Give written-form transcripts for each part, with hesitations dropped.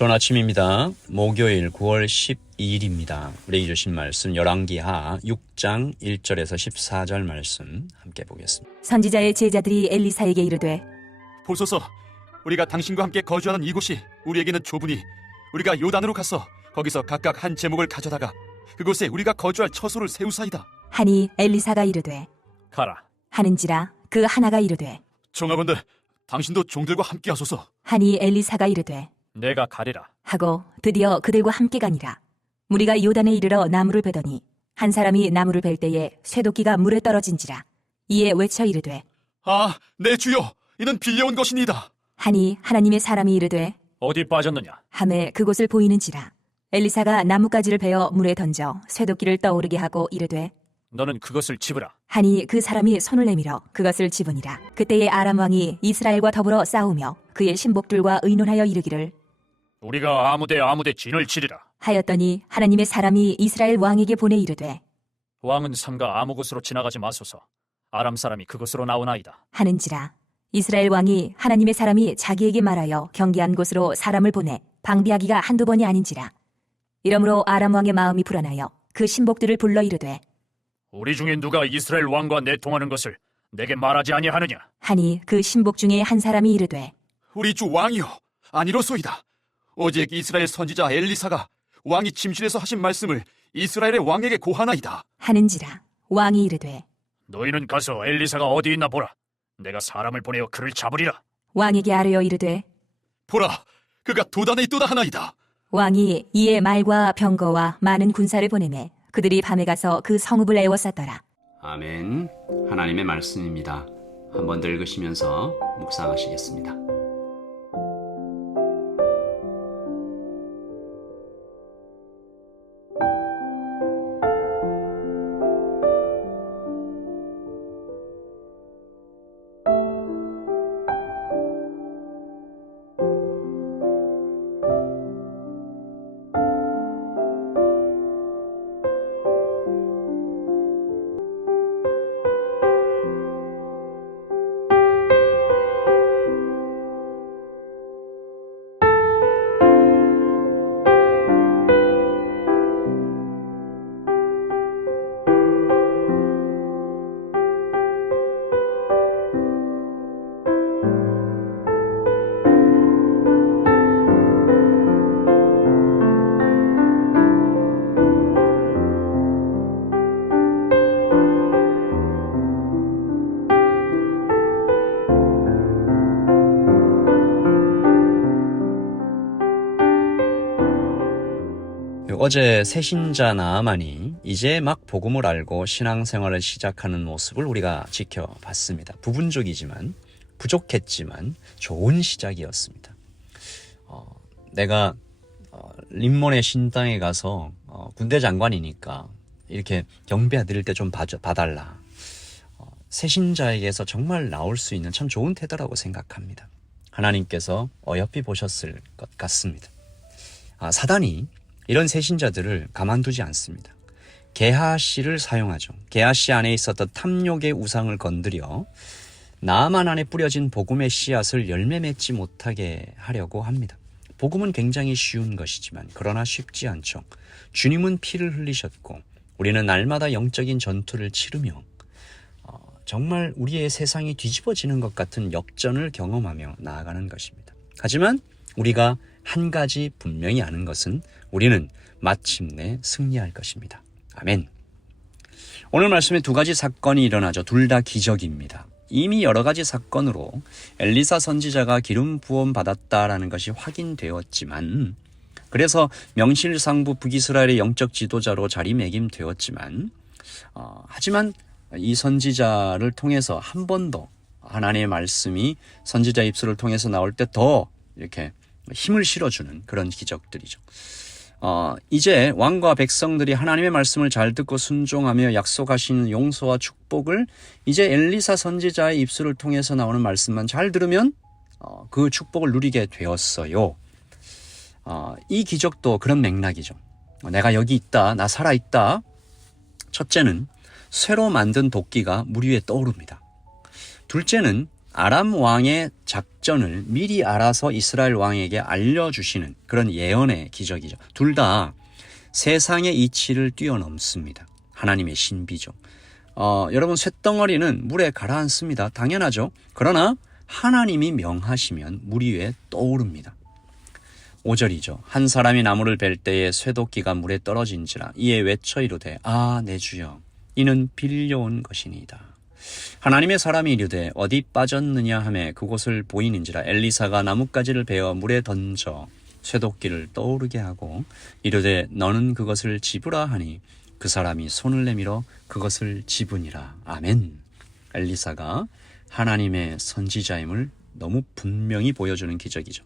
좋은 아침입니다. 목요일 9월 12일입니다. 우리에게 주신 말씀 열왕기하 6장 1절에서 14절 말씀 함께 보겠습니다. 선지자의 제자들이 엘리사에게 이르되 보소서, 우리가 당신과 함께 거주하는 이곳이 우리에게는 좁으니 우리가 요단으로 가서 거기서 각각 한 제목을 가져다가 그곳에 우리가 거주할 처소를 세우사이다. 하니 엘리사가 이르되 가라. 하는지라 그 하나가 이르되 종하건대 당신도 종들과 함께 하소서. 하니 엘리사가 이르되 내가 가리라. 하고 드디어 그들과 함께 가니라. 무리가 요단에 이르러 나무를 베더니 한 사람이 나무를 벨 때에 쇠도끼가 물에 떨어진지라. 이에 외쳐 이르되 아, 내 주여, 이는 빌려온 것이니이다. 하니 하나님의 사람이 이르되 어디 빠졌느냐? 함에 그곳을 보이는지라. 엘리사가 나뭇가지를 베어 물에 던져 쇠도끼를 떠오르게 하고 이르되 너는 그것을 집으라. 하니 그 사람이 손을 내밀어 그것을 집으니라. 그때에 아람 왕이 이스라엘과 더불어 싸우며 그의 신복들과 의논하여 이르기를 우리가 아무데 진을 치리라. 하였더니 하나님의 사람이 이스라엘 왕에게 보내 이르되 왕은 삼가 아무 곳으로 지나가지 마소서. 아람 사람이 그곳으로 나오나이다. 하는지라. 이스라엘 왕이 하나님의 사람이 자기에게 말하여 경계한 곳으로 사람을 보내 방비하기가 한두 번이 아닌지라. 이러므로 아람 왕의 마음이 불안하여 그 신복들을 불러 이르되 우리 중에 누가 이스라엘 왕과 내통하는 것을 내게 말하지 아니하느냐? 하니 그 신복 중에 한 사람이 이르되 우리 주 왕이여, 아니로소이다. 오직 이스라엘 선지자 엘리사가 왕이 침실에서 하신 말씀을 이스라엘의 왕에게 고하나이다. 하는지라. 왕이 이르되 너희는 가서 엘리사가 어디 있나 보라. 내가 사람을 보내어 그를 잡으리라. 왕에게 아뢰어 이르되 보라, 그가 도단에 있도다 하나이다. 왕이 이에 말과 병거와 많은 군사를 보내매 그들이 밤에 가서 그 성읍을 에워쌌더라. 아멘. 하나님의 말씀입니다. 한번 더 읽으시면서 묵상하시겠습니다. 어제 새신자 나아만이 이제 막 복음을 알고 신앙생활을 시작하는 모습을 우리가 지켜봤습니다. 부분적이지만 부족했지만 좋은 시작이었습니다. 내가 림몬의 신당에 가서 군대 장관이니까 이렇게 경비아 드릴 때 좀 봐달라. 새신자에게서 정말 나올 수 있는 참 좋은 태도라고 생각합니다. 하나님께서 어여삐 보셨을 것 같습니다. 사단이 이런 새신자들을 가만두지 않습니다. 게하시를 사용하죠. 게하시 안에 있었던 탐욕의 우상을 건드려 나아만 안에 뿌려진 복음의 씨앗을 열매 맺지 못하게 하려고 합니다. 복음은 굉장히 쉬운 것이지만 그러나 쉽지 않죠. 주님은 피를 흘리셨고 우리는 날마다 영적인 전투를 치르며 정말 우리의 세상이 뒤집어지는 것 같은 역전을 경험하며 나아가는 것입니다. 하지만 우리가 한 가지 분명히 아는 것은 우리는 마침내 승리할 것입니다. 아멘. 오늘 말씀에 두 가지 사건이 일어나죠. 둘 다 기적입니다. 이미 여러 가지 사건으로 엘리사 선지자가 기름 부음 받았다라는 것이 확인되었지만 그래서 명실상부 북이스라엘의 영적 지도자로 자리매김되었지만 하지만 이 선지자를 통해서 한 번 더 하나님의 말씀이 선지자 입술을 통해서 나올 때 더 이렇게 힘을 실어주는 그런 기적들이죠. 이제 왕과 백성들이 하나님의 말씀을 잘 듣고 순종하며 약속하시는 용서와 축복을 이제 엘리사 선지자의 입술을 통해서 나오는 말씀만 잘 들으면 그 축복을 누리게 되었어요. 이 기적도 그런 맥락이죠. 내가 여기 있다, 나 살아있다. 첫째는 쇠로 만든 도끼가 물 위에 떠오릅니다. 둘째는 아람 왕의 작전을 미리 알아서 이스라엘 왕에게 알려주시는 그런 예언의 기적이죠. 둘 다 세상의 이치를 뛰어넘습니다. 하나님의 신비죠. 여러분, 쇳덩어리는 물에 가라앉습니다. 당연하죠. 그러나 하나님이 명하시면 물 위에 떠오릅니다. 5절이죠. 한 사람이 나무를 벨 때에 쇠도끼가 물에 떨어진지라 이에 외쳐 이르되 아, 내 주여, 이는 빌려온 것이니이다. 하나님의 사람이 이르되 어디 빠졌느냐 하매 그곳을 보이는지라 엘리사가 나뭇가지를 베어 물에 던져 쇠도끼를 떠오르게 하고 이르되 너는 그것을 집으라 하니 그 사람이 손을 내밀어 그것을 집으니라. 아멘. 엘리사가 하나님의 선지자임을 너무 분명히 보여주는 기적이죠.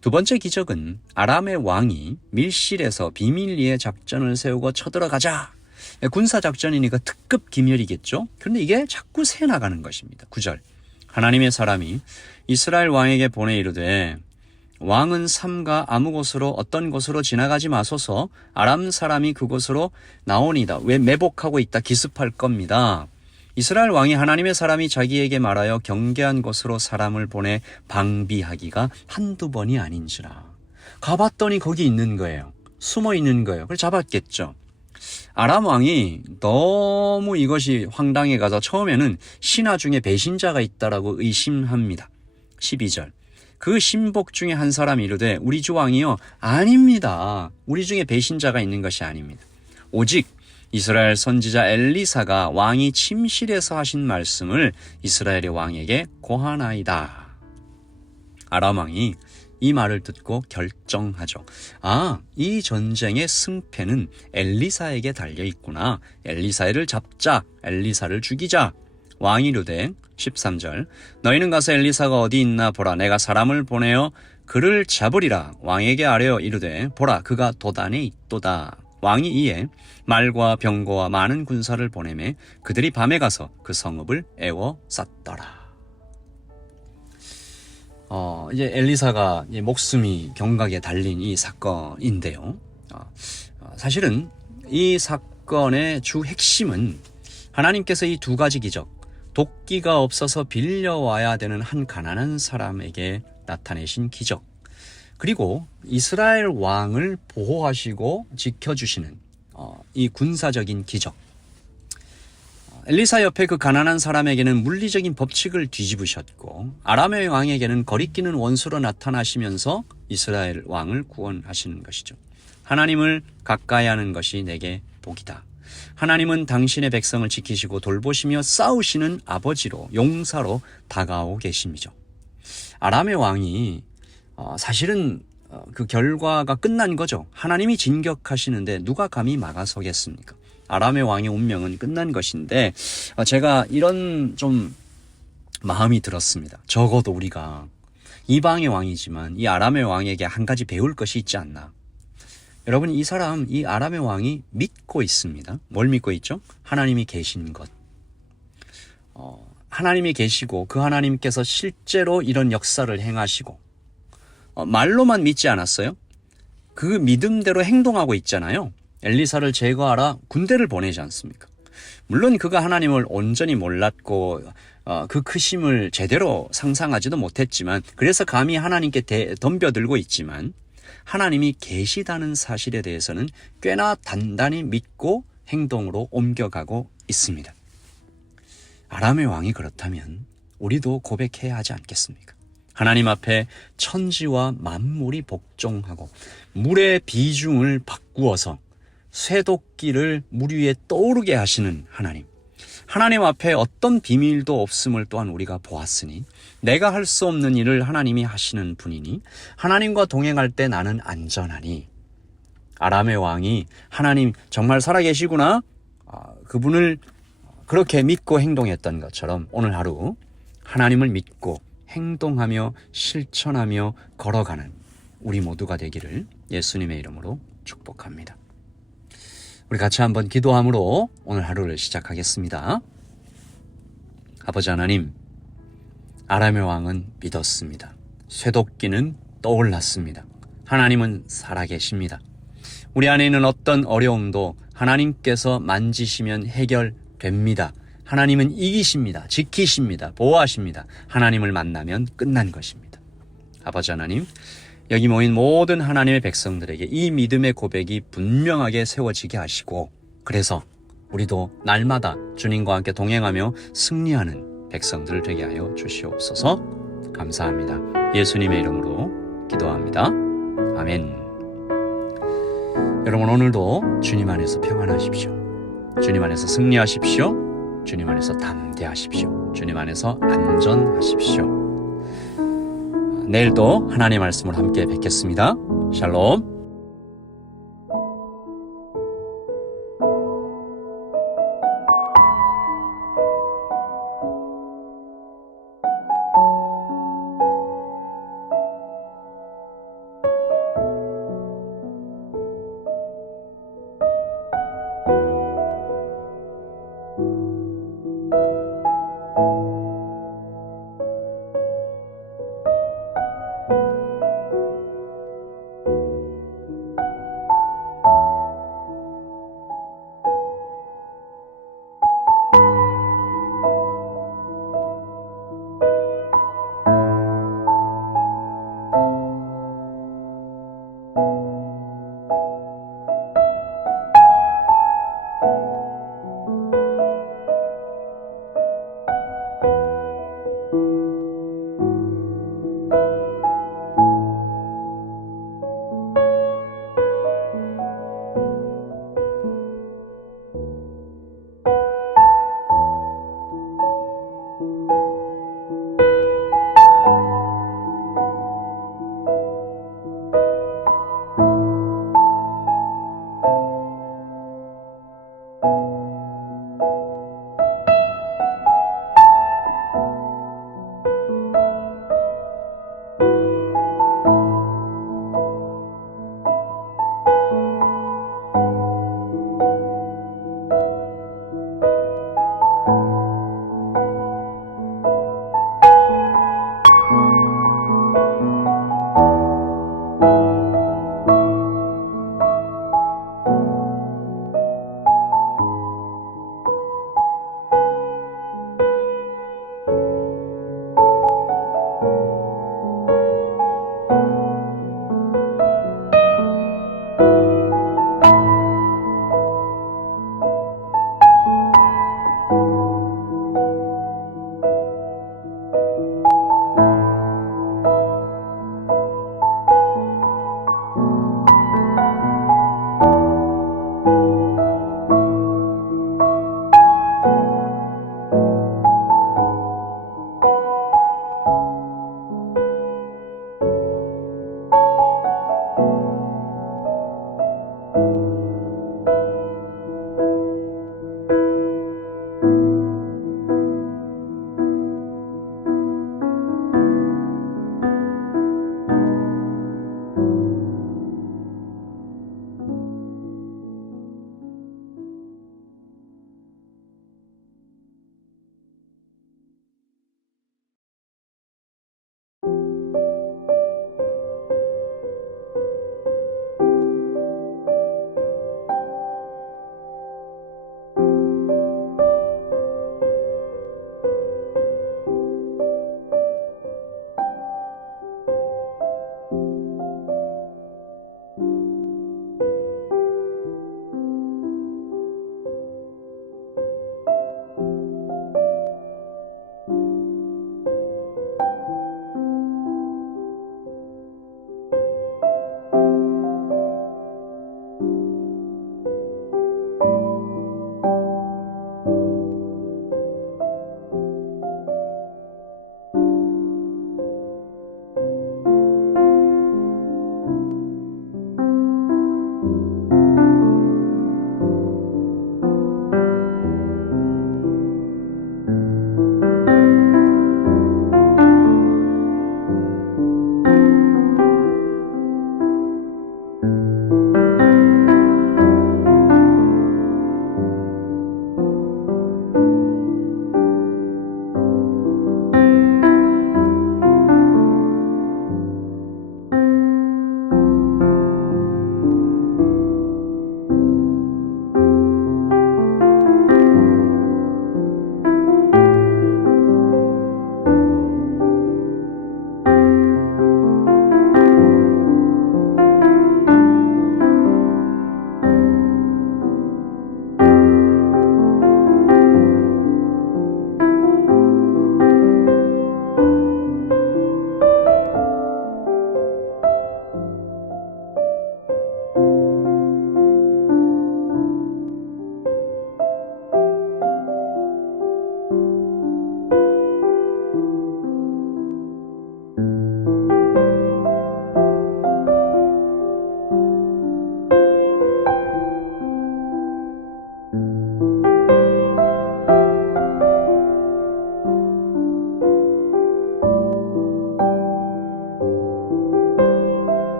두 번째 기적은 아람의 왕이 밀실에서 비밀리에 작전을 세우고 쳐들어가자. 군사작전이니까 특급 기밀이겠죠. 그런데 이게 자꾸 새나가는 것입니다. 9절. 하나님의 사람이 이스라엘 왕에게 보내 이르되 왕은 삼가 아무 곳으로 어떤 곳으로 지나가지 마소서. 아람 사람이 그곳으로 나오니다. 왜 매복하고 있다 기습할 겁니다. 이스라엘 왕이 하나님의 사람이 자기에게 말하여 경계한 곳으로 사람을 보내 방비하기가 한두 번이 아닌지라. 가봤더니 거기 있는 거예요. 숨어 있는 거예요. 그래서 잡았겠죠. 아람 왕이 너무 이것이 황당해 가서 처음에는 신하 중에 배신자가 있다라고 의심합니다. 12절. 그 신복 중에 한 사람이 이르되 우리 주 왕이여, 아닙니다. 우리 중에 배신자가 있는 것이 아닙니다. 오직 이스라엘 선지자 엘리사가 왕이 침실에서 하신 말씀을 이스라엘의 왕에게 고하나이다. 아람 왕이 이 말을 듣고 결정하죠. 아, 이 전쟁의 승패는 엘리사에게 달려있구나. 엘리사를 잡자. 엘리사를 죽이자. 왕이 이르되 13절. 너희는 가서 엘리사가 어디 있나 보라. 내가 사람을 보내어 그를 잡으리라. 왕에게 아뢰어 이르되 보라, 그가 도단에 있도다. 왕이 이에 말과 병거와 많은 군사를 보내매 그들이 밤에 가서 그 성읍을 에워쌌더라. 이제 엘리사가 목숨이 경각에 달린 이 사건인데요. 사실은 이 사건의 주 핵심은 하나님께서 이 두 가지 기적, 도끼가 없어서 빌려와야 되는 한 가난한 사람에게 나타내신 기적, 그리고 이스라엘 왕을 보호하시고 지켜주시는 이 군사적인 기적. 엘리사 옆에 그 가난한 사람에게는 물리적인 법칙을 뒤집으셨고 아람의 왕에게는 거리끼는 원수로 나타나시면서 이스라엘 왕을 구원하시는 것이죠. 하나님을 가까이 하는 것이 내게 복이다. 하나님은 당신의 백성을 지키시고 돌보시며 싸우시는 아버지로, 용사로 다가오고 계심이죠. 아람의 왕이 사실은 그 결과가 끝난 거죠. 하나님이 진격하시는데 누가 감히 막아서겠습니까? 아람의 왕의 운명은 끝난 것인데 제가 이런 좀 마음이 들었습니다. 적어도 우리가 이방의 왕이지만 이 아람의 왕에게 한 가지 배울 것이 있지 않나. 여러분, 이 사람, 이 아람의 왕이 믿고 있습니다. 뭘 믿고 있죠? 하나님이 계신 것. 하나님이 계시고 그 하나님께서 실제로 이런 역사를 행하시고 말로만 믿지 않았어요. 그 믿음대로 행동하고 있잖아요. 엘리사를 제거하라 군대를 보내지 않습니까? 물론 그가 하나님을 온전히 몰랐고 그 크심을 제대로 상상하지도 못했지만, 그래서 감히 하나님께 덤벼들고 있지만 하나님이 계시다는 사실에 대해서는 꽤나 단단히 믿고 행동으로 옮겨가고 있습니다. 아람의 왕이 그렇다면 우리도 고백해야 하지 않겠습니까? 하나님 앞에 천지와 만물이 복종하고 물의 비중을 바꾸어서 쇠도끼를 물 위에 떠오르게 하시는 하나님. 하나님 앞에 어떤 비밀도 없음을 또한 우리가 보았으니 내가 할 수 없는 일을 하나님이 하시는 분이니 하나님과 동행할 때 나는 안전하니. 아람의 왕이 하나님 정말 살아계시구나, 그분을 그렇게 믿고 행동했던 것처럼 오늘 하루 하나님을 믿고 행동하며 실천하며 걸어가는 우리 모두가 되기를 예수님의 이름으로 축복합니다. 우리 같이 한번 기도함으로 오늘 하루를 시작하겠습니다. 아버지 하나님, 아람의 왕은 믿었습니다. 쇠도끼는 떠올랐습니다. 하나님은 살아계십니다. 우리 안에 있는 어떤 어려움도 하나님께서 만지시면 해결됩니다. 하나님은 이기십니다. 지키십니다. 보호하십니다. 하나님을 만나면 끝난 것입니다. 아버지 하나님, 여기 모인 모든 하나님의 백성들에게 이 믿음의 고백이 분명하게 세워지게 하시고, 그래서 우리도 날마다 주님과 함께 동행하며 승리하는 백성들 되게 하여 주시옵소서. 감사합니다. 예수님의 이름으로 기도합니다. 아멘. 여러분, 오늘도 주님 안에서 평안하십시오. 주님 안에서 승리하십시오. 주님 안에서 담대하십시오. 주님 안에서 안전하십시오. 내일도 하나님의 말씀을 함께 뵙겠습니다. 샬롬.